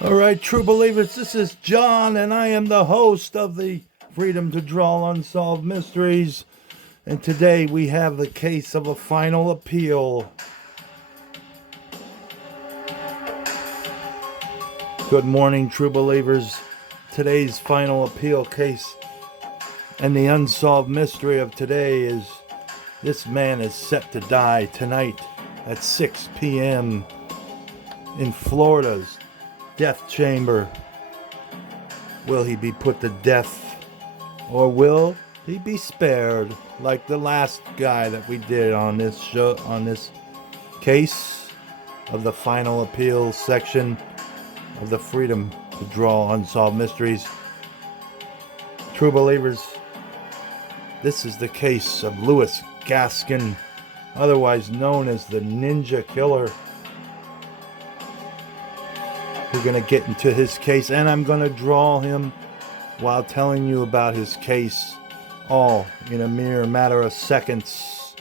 All right, true believers, this is John, and I am the host of the Freedom to Draw Unsolved Mysteries. And today we have the case of a final appeal. Good morning, true believers. Today's final appeal case and the unsolved mystery of today is this man is set to die tonight at 6 p.m. in Florida's death chamber. Will he be put to death, or will he be spared like the last guy that we did on this show, on this case of the final appeal section of the Freedom to Draw Unsolved Mysteries? True believers, this is the case of Louis Gaskin, otherwise known as the Ninja Killer. We're going to get into his case, and I'm going to draw him while telling you about his case, all in a mere matter of seconds.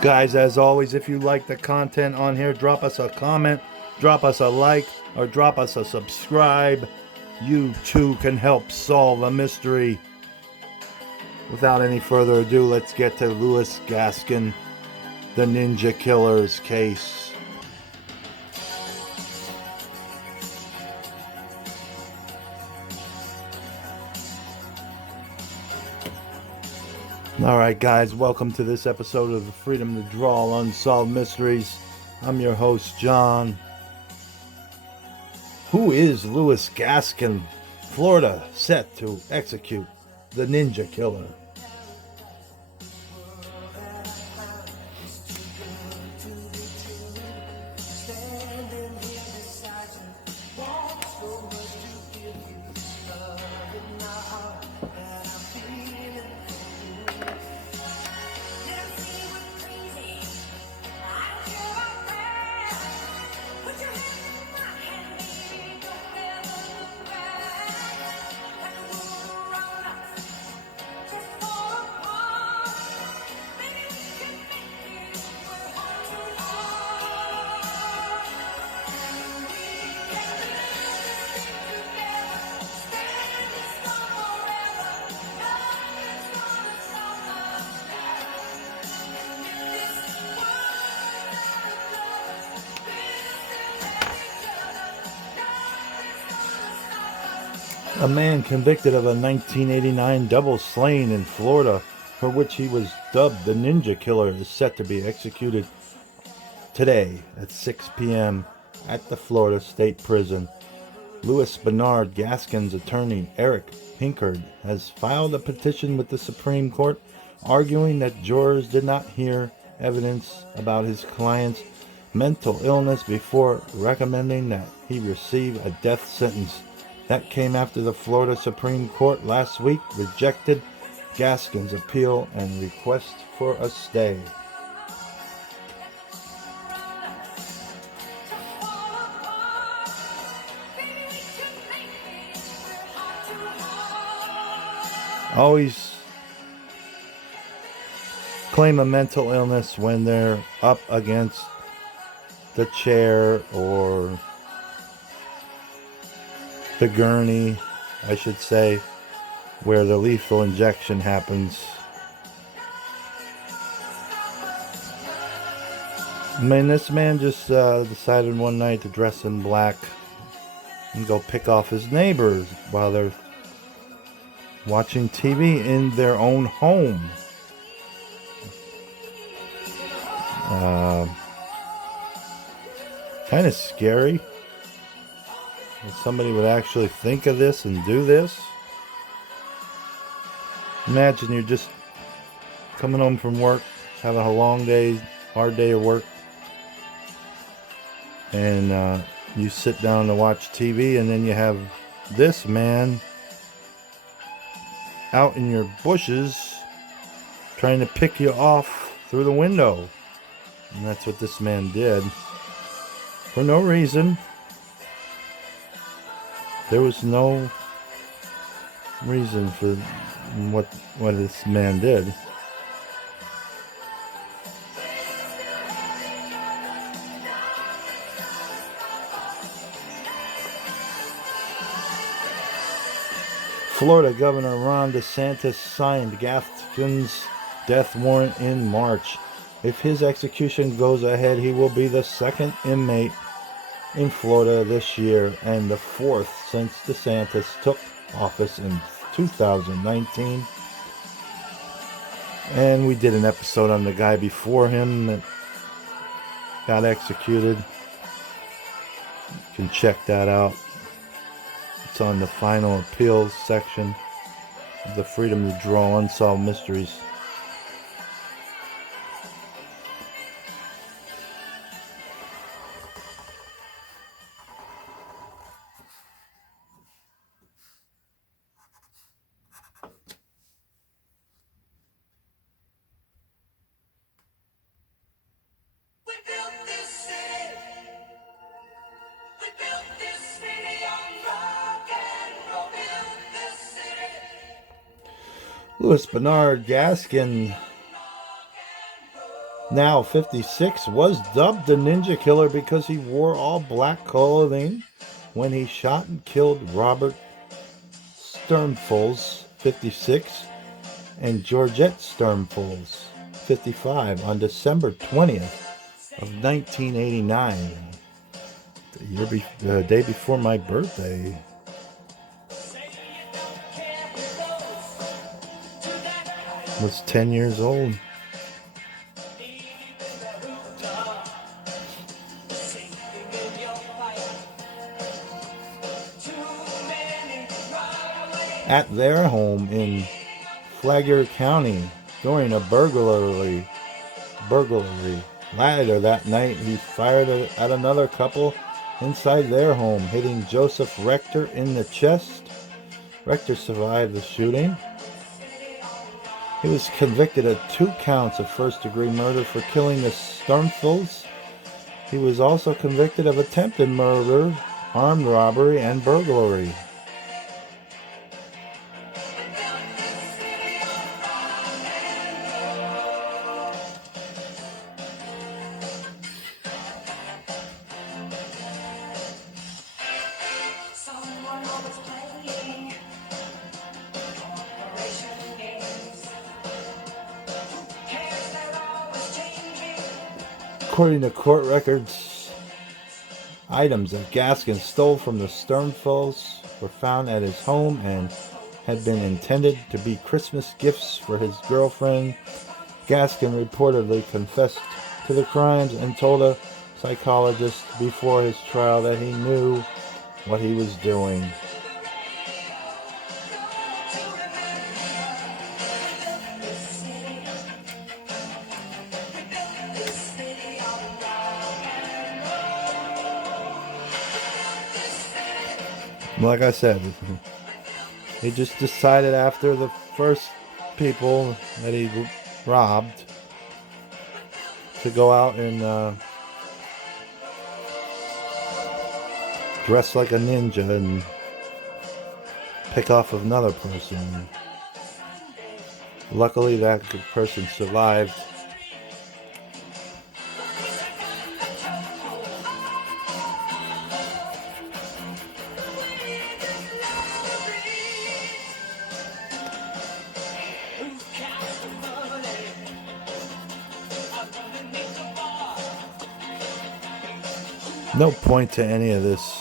Guys, as always, if you like the content on here, drop us a comment, drop us a like, or drop us a subscribe. You too can help solve a mystery. Without any further ado, let's get to Louis Gaskin, the Ninja Killer's case. Alright guys, welcome to this episode of the Freedom to Draw Unsolved Mysteries. I'm your host, John. Who is Louis Gaskin? Florida set to execute the Ninja Killer. A man convicted of a 1989 double slaying in Florida, for which he was dubbed the Ninja Killer, is set to be executed today at 6 p.m. at the Florida State Prison. Louis Bernard Gaskin's attorney, Eric Pinkard, has filed a petition with the Supreme Court arguing that jurors did not hear evidence about his client's mental illness before recommending that he receive a death sentence. That came after the Florida Supreme Court last week rejected Gaskin's appeal and request for a stay. Always claim a mental illness when they're up against the chair or the gurney, I should say, where the lethal injection happens. I mean, this man just decided one night to dress in black and go pick off his neighbors while they're watching TV in their own home. Kind of scary. That somebody would actually think of this and do this. Imagine you're just coming home from work, having a long day, hard day of work, and you sit down to watch TV, and then you have this man out in your bushes trying to pick you off through the window. And that's what this man did. For no reason. There was no reason for what this man did. Florida Governor Ron DeSantis signed Gaskin's death warrant in March. If his execution goes ahead, he will be the second inmate in Florida this year and the fourth since DeSantis took office in 2019. And we did an episode on the guy before him that got executed. You can check that out. It's on the final appeals section of the Freedom to Draw Unsolved Mysteries. Louis Bernard Gaskin, now 56, was dubbed the Ninja Killer because he wore all black clothing when he shot and killed Robert Sternfels, 56, and Georgette Sternfels, 55, on December 20th of 1989, the day before my birthday. I was 10 years old. At their home in Flagler County during a burglary. Later that night, he fired at another couple inside their home, hitting Joseph Rector in the chest. Rector survived the shooting. He was convicted of 2 counts of first-degree murder for killing the Sternfels. He was also convicted of attempted murder, armed robbery, and burglary. According to court records, items that Gaskin stole from the Sternfels were found at his home and had been intended to be Christmas gifts for his girlfriend. Gaskin reportedly confessed to the crimes and told a psychologist before his trial that he knew what he was doing. Like I said, he just decided after the first people that he robbed to go out and dress like a ninja and pick off another person. Luckily, that person survived. No point to any of this.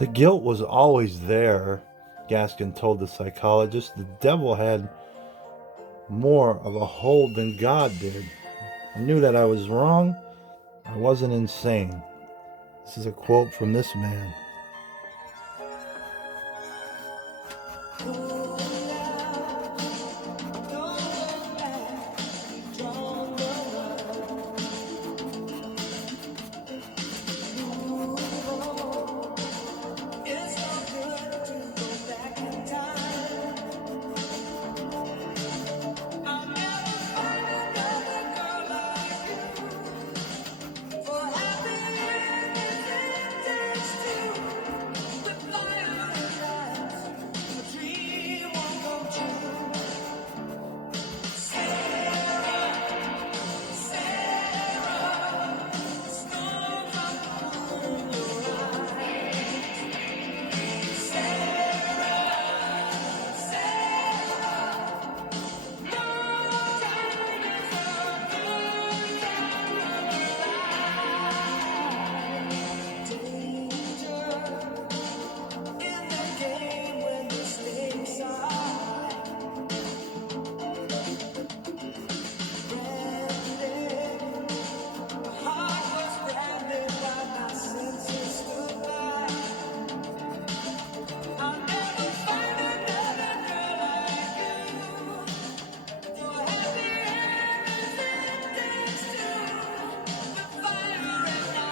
The guilt was always there, Gaskin told the psychologist. The devil had more of a hold than God did. I knew that I was wrong. I wasn't insane. This is a quote from this man.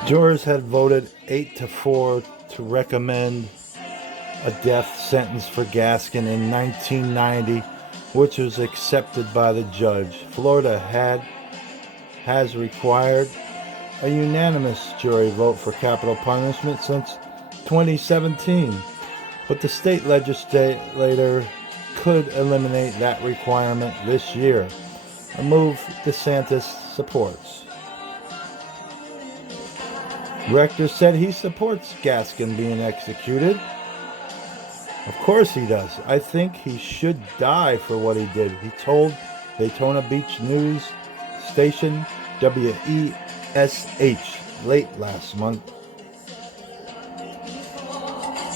Jurors had voted 8-4 to recommend a death sentence for Gaskin in 1990, which was accepted by the judge. Florida has required a unanimous jury vote for capital punishment since 2017, but the state legislature could eliminate that requirement this year, a move DeSantis supports. Rector said he supports Gaskin being executed. Of course he does. I think he should die for what he did. He told Daytona Beach news station WESH late last month.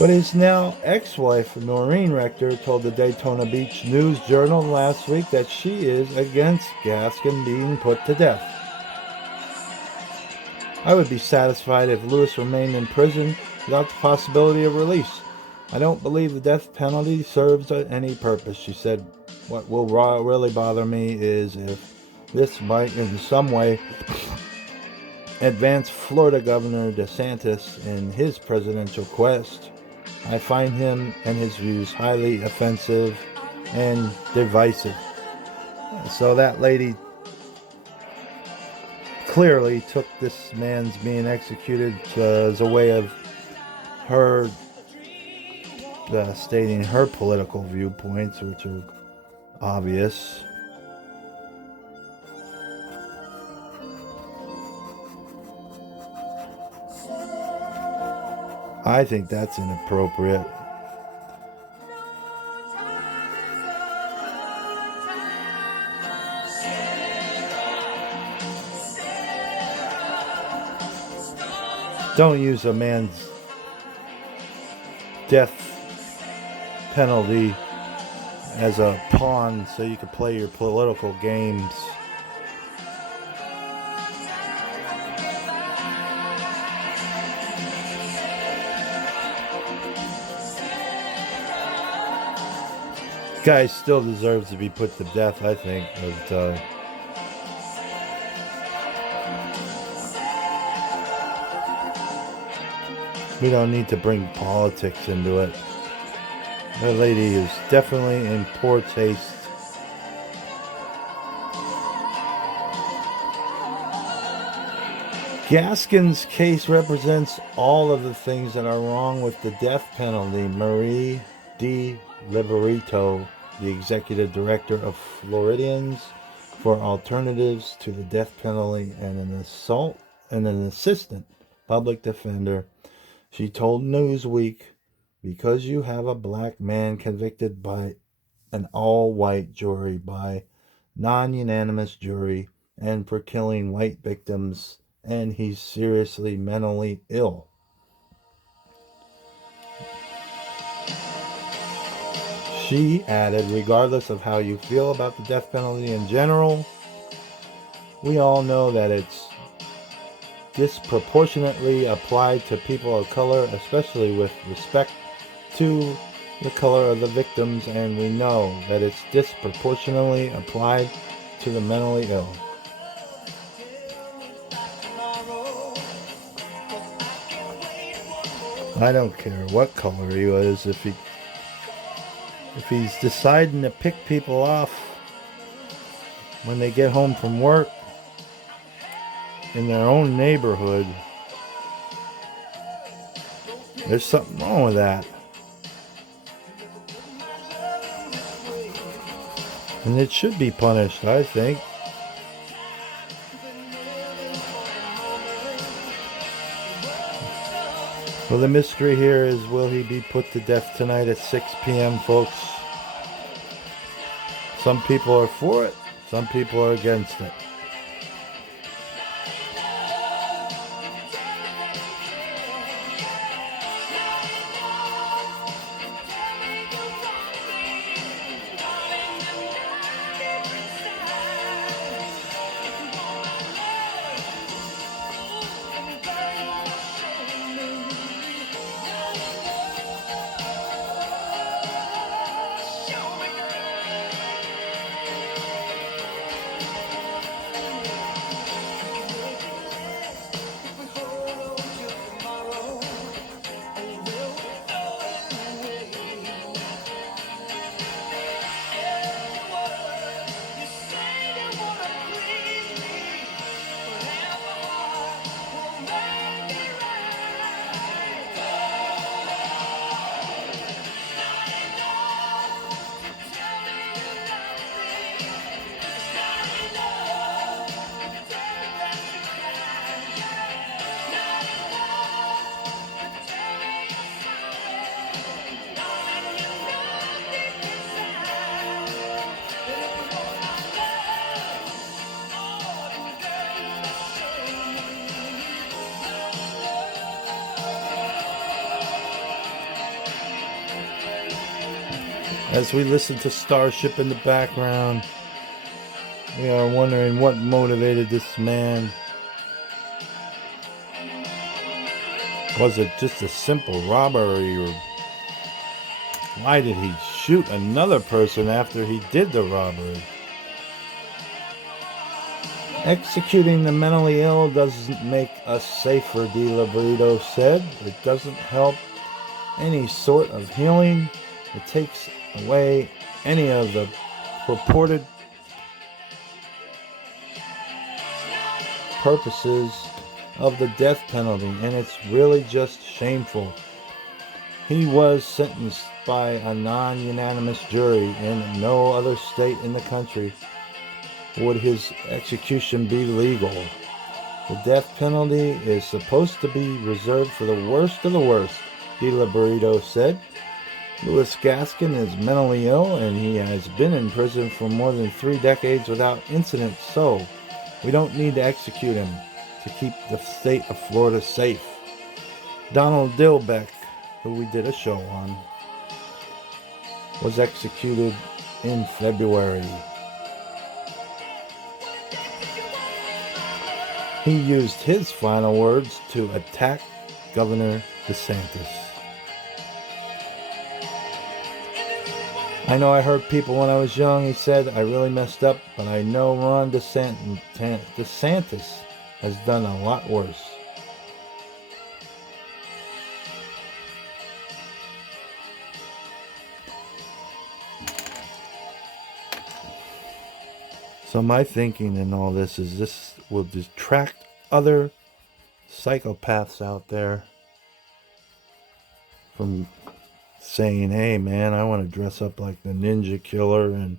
But his now ex-wife, Noreen Rector, told the Daytona Beach News Journal last week that she is against Gaskin being put to death. I would be satisfied if Lewis remained in prison without the possibility of release. I don't believe the death penalty serves any purpose, she said. What will really bother me is if this might in some way advance Florida Governor DeSantis in his presidential quest. I find him and his views highly offensive and divisive. So that lady clearly took this man's being executed as a way of her stating her political viewpoints, which are obvious. I think that's inappropriate. Don't use a man's death penalty as a pawn so you can play your political games. Guy still deserves to be put to death, I think, but we don't need to bring politics into it. That lady is definitely in poor taste. Gaskin's case represents all of the things that are wrong with the death penalty. Marie D. Liberito, the executive director of Floridians for Alternatives to the Death Penalty and an assistant public defender, she told Newsweek, because you have a black man convicted by an all-white jury, by non-unanimous jury, and for killing white victims, and he's seriously mentally ill. She added, regardless of how you feel about the death penalty in general, we all know that it's disproportionately applied to people of color, especially with respect to the color of the victims, and we know that it's disproportionately applied to the mentally ill. I don't care what color he is, if he's deciding to pick people off when they get home from work in their own neighborhood, there's something wrong with that. And it should be punished, I think. Well, the mystery here is, will he be put to death tonight at 6 p.m., folks? Some people are for it, some people are against it. As we listen to Starship in the background, we are wondering what motivated this man. Was it just a simple robbery, or why did he shoot another person after he did the robbery? Executing the mentally ill doesn't make us safer, De La Burrito said. It doesn't help any sort of healing. It takes away any of the purported purposes of the death penalty, and it's really just shameful. He was sentenced by a non-unanimous jury. In no other state in the country would his execution be legal. The death penalty is supposed to be reserved for the worst of the worst, De La Burrito said. Louis Gaskin is mentally ill, and he has been in prison for more than 3 decades without incident, so we don't need to execute him to keep the state of Florida safe. Donald Dilbeck, who we did a show on, was executed in February. He used his final words to attack Governor DeSantis. I know I heard people when I was young, he said, I really messed up, but I know Ron DeSantis has done a lot worse. So my thinking in all this is this will distract other psychopaths out there from saying, hey man, I want to dress up like the Ninja Killer and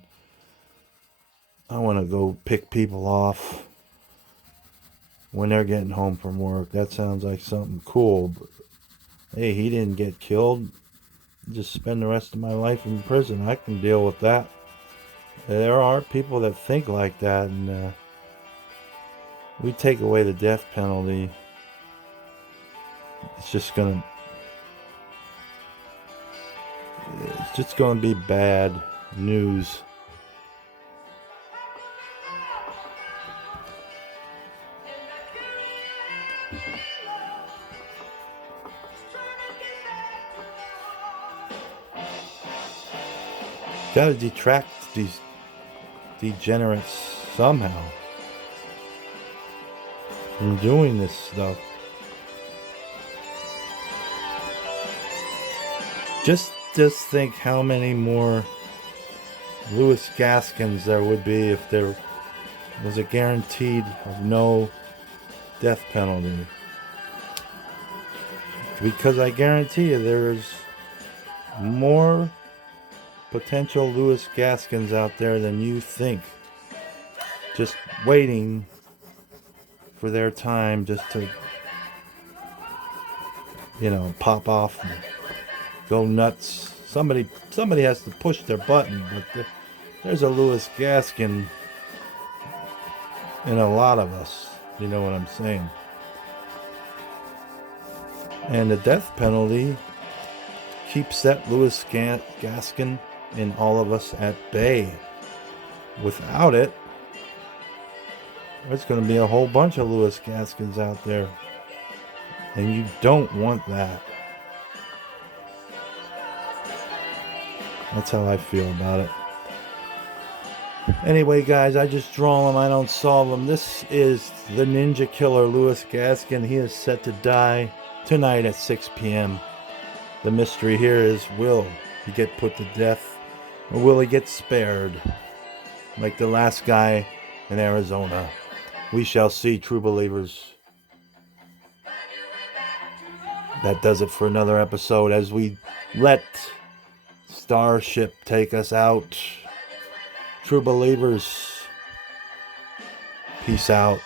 I want to go pick people off when they're getting home from work. That sounds like something cool, but hey, he didn't get killed. Just spend the rest of my life in prison. I can deal with that. There are people that think like that, and we take away the death penalty, it's just gonna Just going to be bad news. Got to detract these degenerates somehow from doing this stuff. Just think how many more Louis Gaskins there would be if there was a guaranteed of no death penalty. Because I guarantee you there's more potential Louis Gaskins out there than you think. Just waiting for their time just to, pop off and go nuts. Somebody has to push their button, but there's a Louis Gaskin in a lot of us. You know what I'm saying? And the death penalty keeps that Louis Gaskin in all of us at bay. Without it, there's going to be a whole bunch of Louis Gaskins out there. And you don't want that. That's how I feel about it. Anyway, guys, I just draw them. I don't solve them. This is the Ninja Killer, Louis Gaskin. He is set to die tonight at 6 p.m. The mystery here is, will he get put to death or will he get spared? Like the last guy in Arizona. We shall see, true believers. That does it for another episode as we let Starship take us out. True believers, peace out.